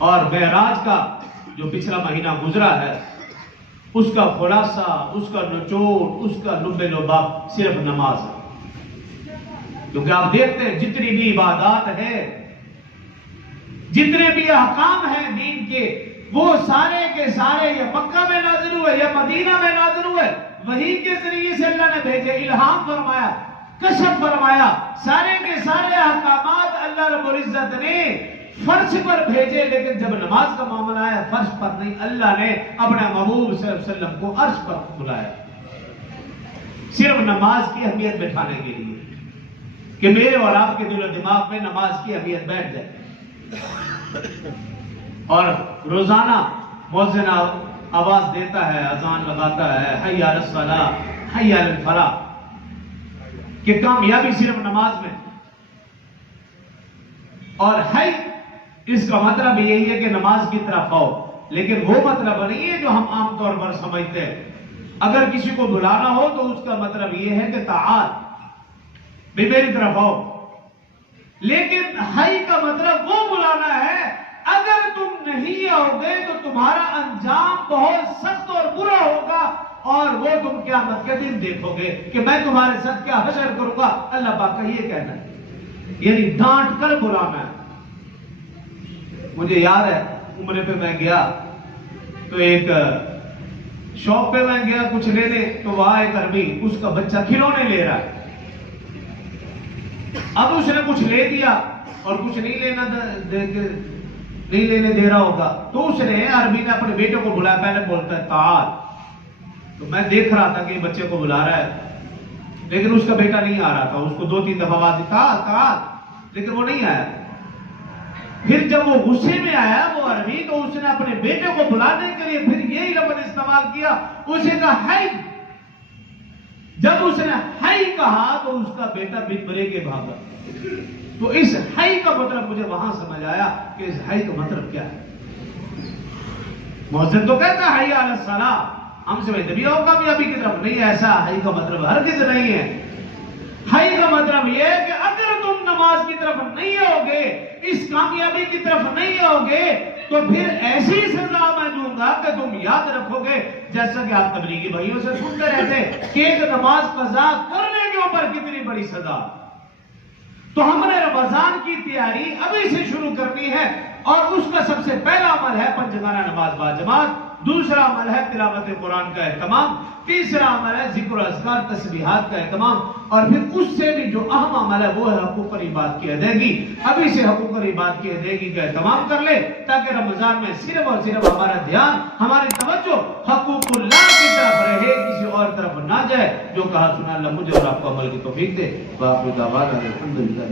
اور معراج کا جو پچھلا مہینہ گزرا ہے اس کا خلاصہ، اس کا نچوڑ، اس کا لب لباب صرف نماز ہے. کیونکہ آپ دیکھتے ہیں جتنی بھی عبادات ہے، جتنے بھی احکام ہیں دین کے، وہ سارے کے سارے یا مکہ میں نازل ہوئے یا مدینہ میں نازل ہوئے، وحی کے ذریعے سے اللہ نے بھیجے، الہام فرمایا، کشف فرمایا. سارے کے سارے احکامات اللہ رب العزت نے فرش پر بھیجے، لیکن جب نماز کا معاملہ آیا فرش پر نہیں، اللہ نے اپنے محبوب صلی اللہ علیہ وسلم کو عرش پر بلایا، صرف نماز کی اہمیت بٹھانے کے لیے کہ میرے اور آپ کے دل و دماغ میں نماز کی اہمیت بیٹھ جائے. اور روزانہ مؤذن آواز دیتا ہے، اذان لگاتا ہے، حی علی الصلاۃ حی علی الفلاح، کہ کامیابی صرف نماز میں. اور حی اس کا مطلب یہی ہے کہ نماز کی طرف آؤ، لیکن وہ مطلب نہیں ہے جو ہم عام طور پر سمجھتے ہیں. اگر کسی کو بلانا ہو تو اس کا مطلب یہ ہے کہ تعال بھی میری طرف آؤ، لیکن حی کا مطلب وہ بلانا ہے اگر تم نہیں آؤ گے تو تمہارا انجام بہت سخت اور برا ہوگا، اور وہ تم قیامت کے دن دیکھو گے کہ میں تمہارے ساتھ کیا حشر کروں گا. اللہ پاک کا یہ کہنا ہے، یعنی ڈانٹ کر بلانا ہے. مجھے یاد ہے عمرے پہ میں گیا تو ایک شاپ پہ میں گیا کچھ لینے، تو وہاں ایک عربی اس کا بچہ کھلونے لے رہا ہے. اب اس نے کچھ لے دیا اور کچھ نہیں لینے دے رہا ہوگا، تو اس نے عربی نے اپنے بیٹے کو بلایا، پہلے بولتا ہے تعال. تو میں دیکھ رہا تھا کہ بچے کو بلا رہا ہے، لیکن اس کا بیٹا نہیں آ رہا تھا. اس کو 2-3 دفعہ آواز دی تعال تعال، لیکن وہ نہیں آیا. پھر جب وہ غصے میں آیا وہ عربی، تو اس نے اپنے بیٹے کو بلانے کے لیے پھر یہی لفظ استعمال کیا، اسے کہا حی. جب اس نے حی کہا تو اس کا بیٹا بن برے کے بھاگا. تو اس حی کا مطلب مجھے وہاں سمجھ آیا کہ اس حی کا مطلب کیا ہے. مؤذن تو کہتا ہے حی علی الصلاۃ، ہم سے نبی اور کامیابی کی طرف نہیں، ایسا حی کا مطلب ہرگز نہیں ہے. حی کا مطلب یہ ہے کہ اگر تم نماز کی طرف نہیں ہوگے، اس کامیابی کی طرف نہیں ہوگے، تو پھر ایسی سزا میں دوں گا کہ تم یاد رکھو گے. جیسا کہ آپ تبلیغی بھائیوں سے سنتے رہتے کہ ایک نماز قضا کرنے کے اوپر کتنی بڑی سزا. تو ہم نے رمضان کی تیاری ابھی سے شروع کرنی ہے، اور اس کا سب سے پہلا عمل ہے پنجگانہ نماز باجماعت، دوسرا عمل ہے تلاوت قرآن کا اہتمام، تیسرا عمل ہے ذکر و اذکار تسبیحات کا اہتمام، اور پھر اس سے بھی جو اہم عمل ہے وہ ہے حقوق العباد کی ادائیگی. ابھی سے حقوق العباد کی ادائیگی کا اہتمام کر لے تاکہ رمضان میں صرف اور صرف ہمارا دھیان، ہماری توجہ حقوق اللہ کی طرف رہے، کسی اور طرف نہ جائے. جو کہا سنا اللہ مجھے اور آپ کو عمل کی توفیق دے. باقی دعوانا الحمدللہ.